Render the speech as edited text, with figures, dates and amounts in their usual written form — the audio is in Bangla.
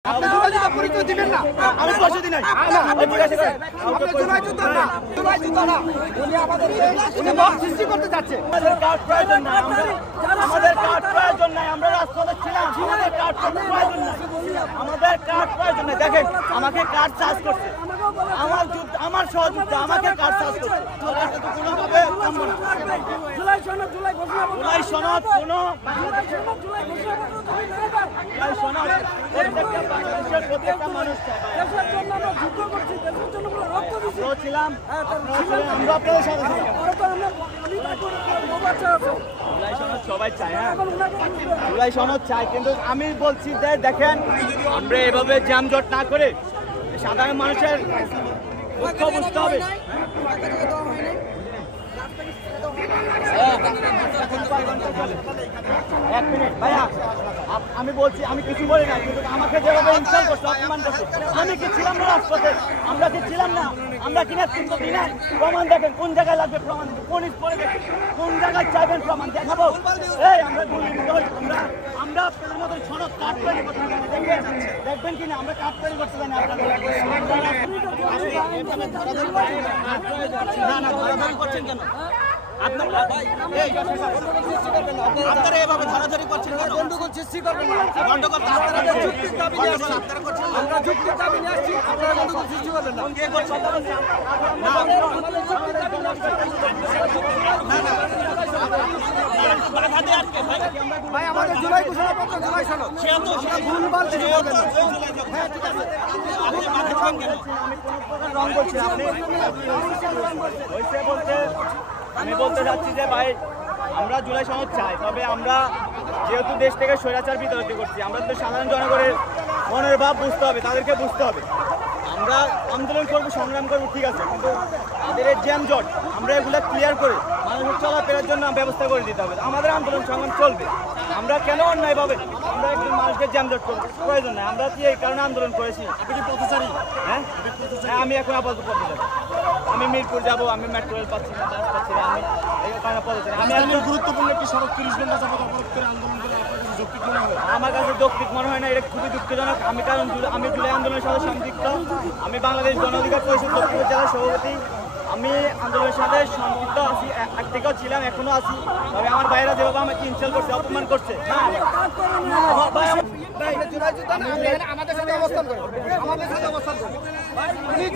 পরিচয় দিবেন না, আমি পয়সা দিই নাই। উনি মত সৃষ্টি করতে যাচ্ছে। আমাদের কার্ড প্রয়োজন নাই, আমাদের কার্ড প্রয়োজন নাই, আমরা রাজপথে ছিলাম, আমাদের কার্ড প্রয়োজন নাই, আমাদের কার্ড প্রয়োজন নাই। দেখেন আমাকে কার্ড চার্জ করছে, আমার সহযোগিতা আমাকে কার্ড চার্জ করছে। কোনোভাবে জুলাই সনদ কোনো প্রত্যেকটা মানুষ ছিলাম, আমরা আপনাদের সাথে সবাই চাই। হ্যাঁ, জুলাই সনদ চাই, কিন্তু আমি বলছি যে দেখেন আমরা এভাবে জ্যামজট না করে সাধারণ মানুষের দুঃখ বুঝতে হবে। এক মিনিট ভাইয়া, আমি বলছি আমি কিছু বলি না, কিন্তু আমাকে যেভাবে ইনসাল্ট করছে, অপমান করছে, আমি কি ছিলাম না রাজপথে? আমরা কি ছিলাম না? আমরা কিনা কিন্তু দিনা প্রমাণ দেখেন, কোন জায়গায় লাগবে প্রমাণ, কোন পরে দেখেন, কোন জায়গায় চাইবেন প্রমাণ দেখাবো। এই আমরা আমরা আপনাদের মতো সনদ কাট তৈরি করতে জানি, দেখবেন কিনা আমরা কাট তৈরি করতে জানি। আপনাদের ধরাধরি করছেন কেন? আপনারা এভাবে ধরাধরি করছেন কেন? গন্ডগোল সৃষ্টি করবেন না, গন্ডগোল যুক্তির দাবি নিয়ে আসছি, আমরা যুক্তির দাবি নিয়ে আসছি, আপনারা গন্ডগোল সৃষ্টি করবেন না। ভাই আমাদের জুলাই ঘোষণাপত্র, জুলাই সনদ ভুলভাল কিছু বলবেন না। হ্যাঁ ঠিক আছে, রং করছি আপনি বলতে আমি বলতে চাচ্ছি যে ভাই আমরা জুলাই সনদ চাই, তবে আমরা যেহেতু দেশ থেকে স্বৈরাচার বিতাড়িত করছি, আমরা তো সাধারণ জনগণের মনের ভাব বুঝতে হবে, তাদেরকে বুঝতে হবে। আমরা আন্দোলন করবো, সংগ্রাম করবো, ঠিক আছে, কিন্তু তাদের এই জ্যামজট আমরা এগুলো ক্লিয়ার করে মানুষের চলাফেরার জন্য ব্যবস্থা করে দিতে হবে। আমাদের আন্দোলন সংগ্রাম চলবে, আমরা কেন অন্যায়ভাবে আমরা একজন মানুষকে জ্যামজট করবো? প্রয়োজন নাই, আমরা কি এই কারণে আন্দোলন করেছি? আপনি কি পথচারী? হ্যাঁ, আমি এখন আপাতত পথচারী, আমি মিরপুর যাবো, আমি মেট্রো রেল পাচ্ছি না, বাস পাচ্ছি না, আমি এই কারণে পথচারী। আমি গুরুত্বপূর্ণ একটি সড়ক 30 ঘন্টা যাবত অবরোধ করে আন্দোলন করে যৌক্তিক মনে হয়? আমার কাছে যৌক্তিক মনে হয় না, এটা খুবই দুঃখজনক। আমি কারণ আমি জুলাই আন্দোলনের সাথে সম্পৃক্ত, আমি বাংলাদেশ গণ অধিকার পরিষদ দক্ষিণ জেলার সভাপতি, আমি আন্দোলনের সাথে সম্পৃক্ত আছি, এক থেকেও ছিলাম, এখনো আছি। তবে আমার ভাইয়েরা যেভাবে আমাকে ইনসাল্ট করছে, অপমান করছে, আমাদের সাথে অবস্থান করে